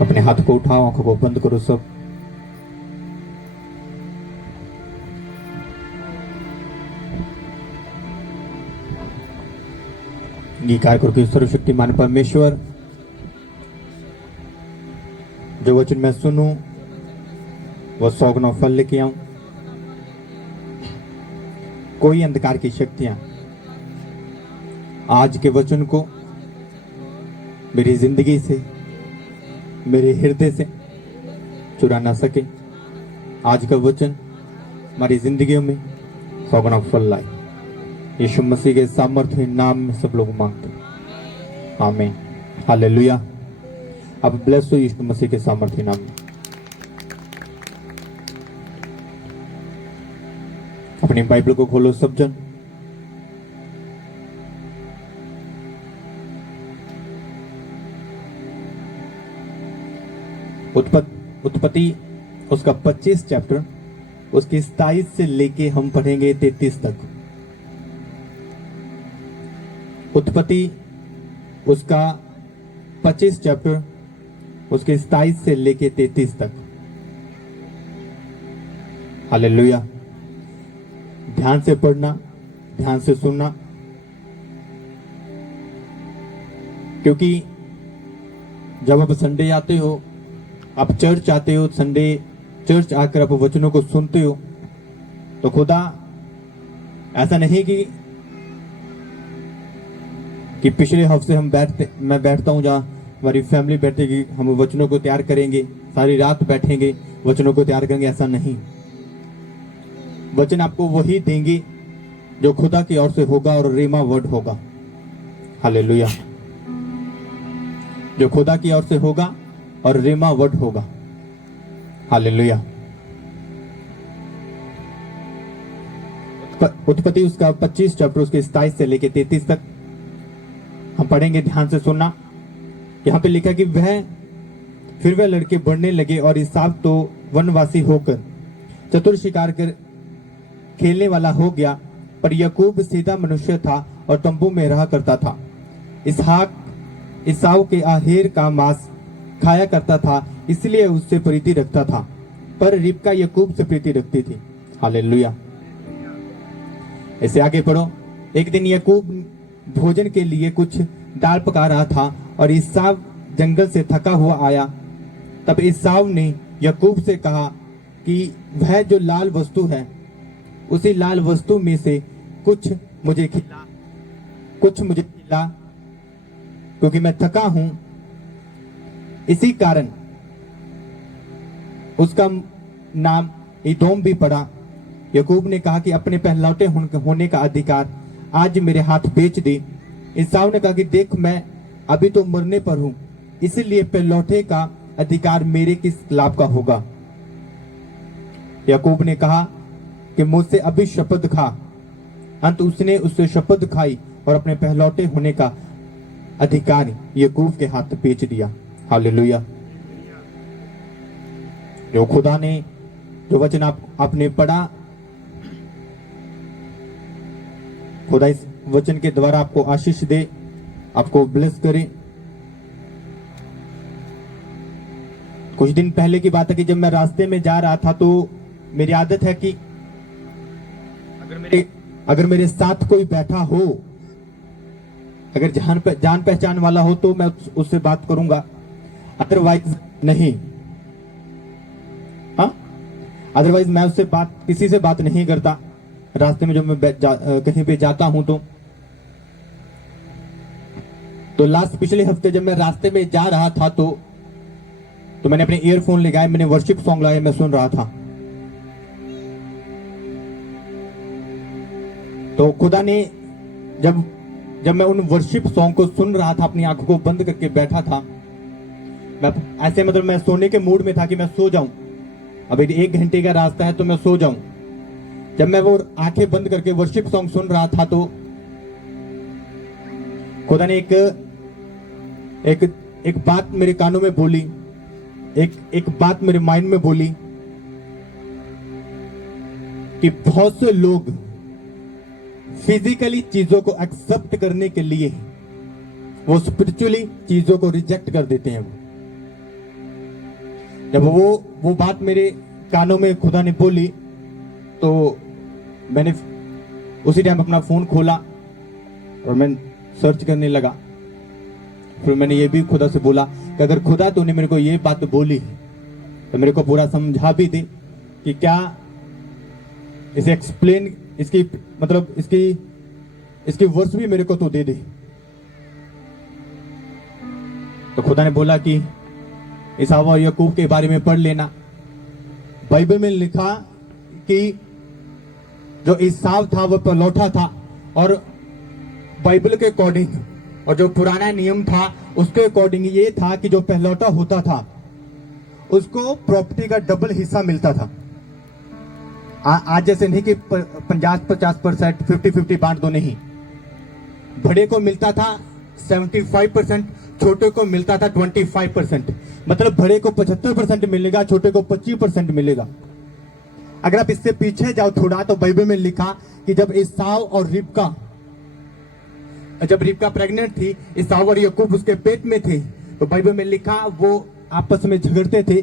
अपने हाथ को उठाओ, आंखों को बंद करो सब। अंगीकार करो कि सर्वशक्तिमान परमेश्वर, जो वचन मैं सुनूं वो 100 गुना फल लेके आऊं। कोई अंधकार की शक्तियां आज के वचन को मेरी जिंदगी से, मेरे हृदय से चुरा ना सके। आज का वचन हमारी जिंदगियों में 100 गुना फल लाए। यीशु मसीह के सामर्थ्य नाम में सब लोग मांगते हैं, आमीन, हालेलुया। अब ब्लेस हो यीशु मसीह के सामर्थ्य नाम में। अपनी बाइबल को खोलो सब जन। उत्पत्ति उसका 25 चैप्टर, उसकी 27 से लेके हम पढ़ेंगे 33 तक। उत्पत्ति उसका 25 चैप्टर, उसके 27 से लेके 33 तक। हालेलुया। ध्यान से पढ़ना, ध्यान से सुनना, क्योंकि जब आप संडे आते हो, आप चर्च आते हो, संडे चर्च आकर आप वचनों को सुनते हो, तो खुदा ऐसा नहीं कि पिछले हफ्ते मैं बैठता हूं जहां हमारी फैमिली बैठेगी, हम वचनों को तैयार करेंगे, सारी रात बैठेंगे वचनों को तैयार करेंगे, ऐसा नहीं। वचन आपको वही देंगे जो खुदा की ओर से होगा और रेमा वर्ड होगा। हालेलुया। जो खुदा की ओर से होगा और रेमा वर्ड होगा। हालेलुया। उत्पत्ति उसका 25 चैप्टर, उसके 27 से लेके 33 तक हम पढ़ेंगे। ध्यान से सुनना। यहां पे लिखा कि फिर वह लड़के बढ़ने लगे और इसाव तो वनवासी होकर चतुर शिकार कर खेलने वाला हो गया, पर याकूब सीधा मनुष्य था और तंबू में रहा करता था। इसहाक इसाव के आहेर का मांस खाया करता था, इसलिए उससे प्रीति रखता था, पर रिबका याकूब से प्रीति रखती थी। हालेलुया। ऐसे आगे पढ़ो। एक दिन याकूब भोजन के लिए कुछ दाल पका रहा था और इसाव जंगल से थका हुआ आया। तब इसाव ने याकूब से कहा कि वह जो लाल वस्तु है, उसी लाल वस्तु में से कुछ मुझे खिला, क्योंकि मैं थका हूं। इसी कारण उसका नाम इदोम भी पड़ा। याकूब ने कहा कि अपने पहलौठे होने का अधिकार आज मेरे हाथ बेच दे। इसाव ने कहा कि देख, मैं अभी तो मरने पर हूं, इसलिए पहलौठे का अधिकार मेरे किस लाभ का होगा। याकूब ने कहा कि मुझसे अभी शपथ खा। अंत उसने उससे शपथ खाई और अपने पहलौठे होने का अधिकार याकूब के हाथ बेच दिया। हालेलुया। जो खुदा ने, जो वचन आपने पढ़ा, खुदा इस वचन के द्वारा आपको आशीष दे, आपको ब्लेस करे। कुछ दिन पहले की बात है कि जब मैं रास्ते में जा रहा था तो मेरी आदत है कि अगर मेरे साथ कोई बैठा हो, अगर जान पहचान वाला हो तो मैं उससे बात करूंगा, अदरवाइज नहीं। हाँ, अदरवाइज मैं उससे किसी से बात नहीं करता रास्ते में जब मैं कहीं पे जाता हूं तो लास्ट पिछले हफ्ते जब मैं रास्ते में जा रहा था तो मैंने अपने ईयरफोन लगाए, मैंने वर्शिप सॉन्ग लगाए, मैं सुन रहा था। तो खुदा ने जब मैं उन वर्शिप सॉन्ग को सुन रहा था, अपनी आंखों को बंद करके बैठा था, मैं ऐसे मतलब मैं सोने के मूड में था कि मैं सो जाऊं, अभी 1 घंटे का रास्ता है तो मैं सो जाऊं। जब मैं वो आंखें बंद करके वर्शिप सॉन्ग सुन रहा था तो खुदा ने एक बात मेरे कानों में बोली, एक बात मेरे माइंड में बोली कि बहुत से लोग फिजिकली चीजों को एक्सेप्ट करने के लिए वो स्पिरिचुअली चीजों को रिजेक्ट कर देते हैं। जब वो बात मेरे कानों में खुदा ने बोली तो मैंने उसी टाइम अपना फोन खोला और मैं सर्च करने लगा। फिर मैंने ये भी खुदा से बोला कि अगर खुदा तूने मेरे को ये बात बोली तो मेरे को पूरा समझा भी दे कि क्या इसे एक्सप्लेन, इसकी मतलब इसकी वर्स भी मेरे को तो दे दे। तो खुदा ने बोला कि ईसाव और याकूब के बारे में पढ़ लेना। बाइबल में लिखा कि जो ईसाव था वो पलौठा था, और बाइबल के अकॉर्डिंग और जो पुराना नियम था उसके अकॉर्डिंग ये था कि जो पहलौठा होता था उसको प्रॉपर्टी का डबल हिस्सा मिलता था। आज जैसे नहीं कि 50-50%, 50-50 बांट दो, नहीं। बड़े को मिलता था 75%, छोटे को मिलता था 25%। मतलब बड़े को 75% मिलेगा, छोटे को 25% मिलेगा। अगर आप इससे पीछे जाओ थोड़ा तो बाइबल में लिखा कि जब ईसाव और रिबका प्रेग्नेंट थी, ईसाव और याकूब उसके पेट में थे, तो बाइबल में लिखा वो आपस में झगड़ते थे।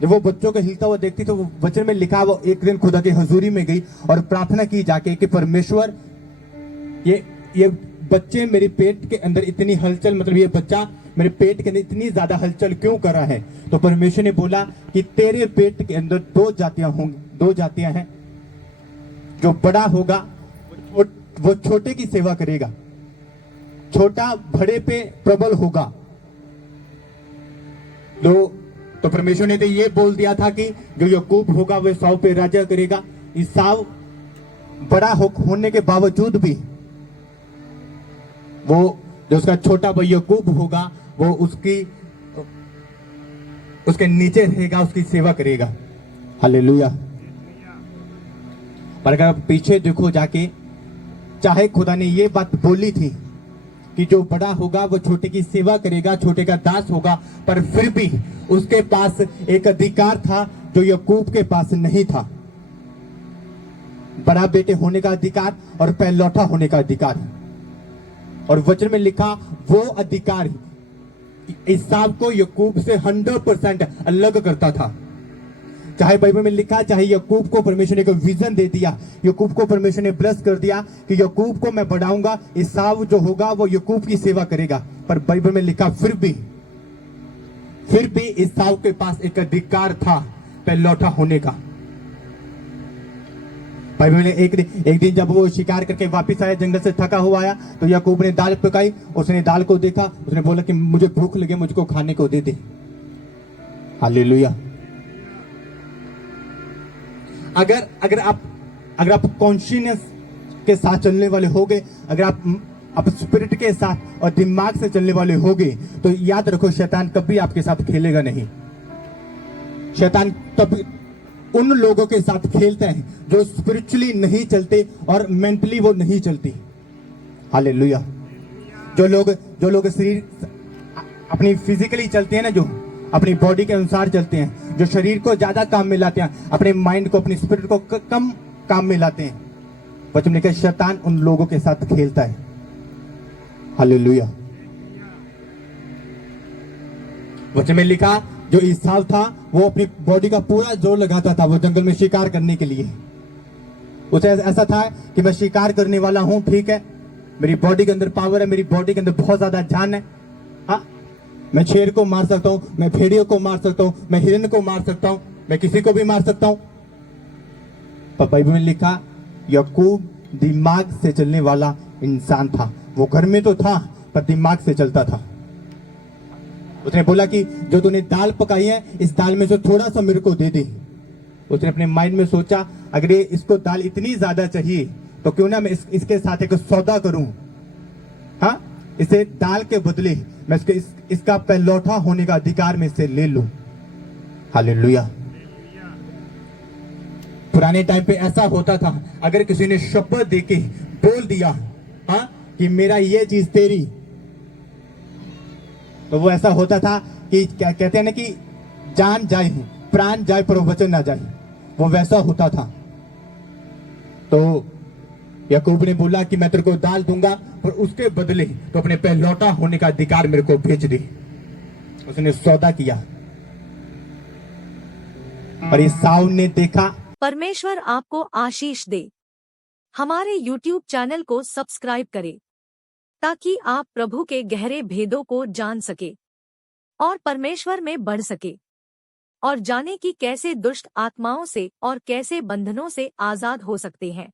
जब वो बच्चों को हिलता हुआ देखती तो वो वचन में लिखा वो एक दिन खुदा की हजूरी में गई और प्रार्थना की जाके कि परमेश्वर ये बच्चे मेरे पेट के अंदर इतनी हलचल, मतलब ये बच्चा मेरे पेट के अंदर इतनी ज्यादा हलचल क्यों कर रहा है। तो परमेश्वर ने बोला कि तेरे पेट के अंदर दो जातियां हैं, जो बड़ा होगा वो छोटे की सेवा करेगा, छोटा बड़े पे प्रबल होगा। तो परमेश्वर ने तो ये बोल दिया था कि जो याकूब होगा वो ईसाव पे राजा करेगा। ईसाव बड़ा होने के बावजूद भी वो जो उसका छोटा भाई याकूब होगा वो उसके नीचे रहेगा, उसकी सेवा करेगा। हालेलुया। पर अगर आप पीछे देखो जाके, चाहे खुदा ने ये बात बोली थी कि जो बड़ा होगा वो छोटे की सेवा करेगा, छोटे का दास होगा, पर फिर भी उसके पास एक अधिकार था जो याकूब के पास नहीं था। बड़ा बेटे होने का अधिकार और पहलौठा होने का अधिकार। और वचन में लिखा वो अधिकार ईसाव को याकूब से 100% अलग करता था। चाहे बाइबल में लिखा, चाहे याकूब को परमेश्वर ने एक विजन दे दिया, याकूब को परमेश्वर ने ब्लेस कर दिया कि याकूब को मैं बढ़ाऊंगा, ईसाव जो होगा वो याकूब की सेवा करेगा। पर बाइबल में लिखा फिर भी ईसाव के पास एक अधिकार था पहलौठा होने का। बाइबल में एक दिन जब वो शिकार करके वापस आया, जंगल से थका हुआ आया, तो याकूब ने दाल पकाई, उसने दाल को देखा, उसने बोला कि मुझे भूख लगे, मुझको खाने को दे दे। हालेलुया। अगर आप कॉन्शियस के साथ चलने वाले होगे, अगर आप स्पिरिट के साथ और दिमाग से चलने वाले होगे, तो याद रखो शैतान कभी आपके साथ खेलेगा नहीं। शैतान कभी उन लोगों के साथ खेलते हैं जो स्पिरिचुअली नहीं चलते और मेंटली वो नहीं चलती। हालेलुया। जो लोग शरीर अपनी फिजिकली चलते हैं ना, जो अपनी बॉडी के अनुसार चलते हैं, जो शरीर को ज्यादा काम में लाते हैं, अपने माइंड को, अपनी स्पिरिट को कम काम में लाते हैं, वचन लिखा शैतान उन लोगों के साथ खेलता है। हालेलुया। वचन में लिखा जो ईसाव था वो अपनी बॉडी का पूरा जोर लगाता था वो जंगल में शिकार करने के लिए। उसे ऐसा था कि मैं शिकार करने वाला हूं, ठीक है, मेरी बॉडी के अंदर पावर है, मेरी बॉडी के अंदर बहुत ज्यादा जान है। हाँ, मैं शेर को मार सकता हूं, मैं भेड़ियों को मार सकता हूं, मैं हिरन को मार सकता हूं, मैं किसी को भी मार सकता हूं। पर बाइबल में लिखा याकूब दिमाग से चलने वाला इंसान था। वो घर में तो था पर दिमाग से चलता था। उसने बोला कि जो तूने दाल पकाई है, इस दाल में से थोड़ा सा मेरे को दे दे। उसने अपने माइंड में सोचा अगर इसको दाल इतनी ज्यादा चाहिए तो क्यों ना मैं इसके साथ एक सौदा करूं। हाँ, इसे दाल के बदले मैं इसका पहलौठा होने का अधिकार में से ले लूं। हालेलुया। पुराने टाइम पे ऐसा होता था, अगर किसी ने शपथ देके बोल दिया हाँ कि मेरा ये चीज तेरी, तो वो ऐसा होता था कि क्या कहते हैं ना कि जान जाए प्राण जाए पर वचन ना जाए, वो वैसा होता था। तो याकूब ने बोला कि मैं तेरे को दाल दूंगा पर उसके बदले तो अपने पहलौठा होने का अधिकार मेरे को भेज दे। उसने सौदा किया। और एसाव ने देखा। परमेश्वर आपको आशीष दे। हमारे YouTube चैनल को सब्सक्राइब करें ताकि आप प्रभु के गहरे भेदों को जान सके और परमेश्वर में बढ़ सके और जाने कि कैसे दुष्ट आत्माओं से और कैसे बंधनों से आजाद हो सकते हैं।